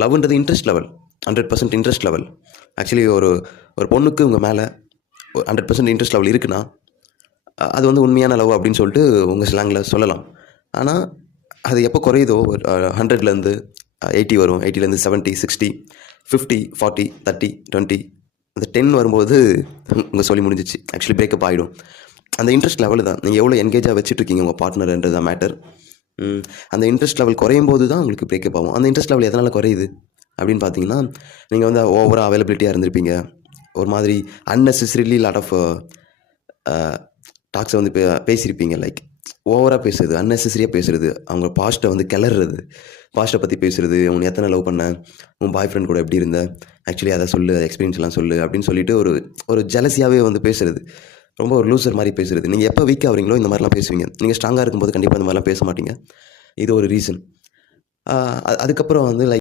லவ்ன்றது interest level. 100% interest level. Actually ஒரு ஒரு பொண்ணுக்கு உங்கள் மேலே 100% இன்ட்ரெஸ்ட் லெவல் இருக்குன்னா, அது வந்து உண்மையான லவ் அப்படின்னு சொல்லிட்டு உங்கள் ஸ்லாங்கில் சொல்லலாம். ஆனால் அது எப்போ குறையுதோ, ஒரு 100லேருந்து 80 வரும், 80லேருந்து 70, 60, 50, 40, 30, 20, அந்த 10 வரும்போது உங்கள் சொல்லி முடிஞ்சிச்சு. ஆக்சுவலி பிரேக்கப் ஆகிடும். அந்த இன்ட்ரெஸ்ட் லெவலு தான். நீங்கள் எவ்வளோ என்கேஜாக வச்சுட்ருக்கீங்க உங்கள் பார்ட்னர்ன்றது தான் மேட்டர். அந்த இன்ட்ரெஸ்ட் லெவல் குறையும் போது தான் உங்களுக்கு பிரேக்கப் ஆகும். அந்த இன்ட்ரெஸ்ட் லெவல் எதனால் குறையுது அப்படின்னு பார்த்தீங்கன்னா, நீங்கள் வந்து ஓவராக அவைலபிலிட்டியாக இருந்திருப்பீங்க. ஒரு மாதிரி அன்னெசரிலி லாட் ஆஃப் டாக்ஸை வந்து பேசியிருப்பீங்க. லைக் ஓவராக பேசுறது, அன்னெசரியாக பேசுறது, அவங்க பாஸ்ட்டை வந்து கிளறது, பாஸ்ட்டை பற்றி பேசுறது, உன்னை எத்தனை லவ் பண்ண, உன் பாய் ஃப்ரெண்ட் கூட எப்படி இருந்த, ஆக்சுவலி அதை சொல்லு, எக்ஸ்பீரியன்ஸ்லாம் சொல்லு அப்படின்னு சொல்லிட்டு ஒரு ஜெலஸியாகவே வந்து பேசுறது. ரொம்ப ஒரு லூசர் மாதிரி பேசுறது. நீங்கள் எப்போ வீக் ஆகிறீங்களோ இந்த மாதிரிலாம் பேசுவீங்க. நீங்கள் ஸ்ட்ராங்காக இருக்கும்போது கண்டிப்பாக இந்த மாதிரிலாம் பேச மாட்டீங்க. இது ஒரு ரீசன். அதுக்கப்புறம் வந்து லைக்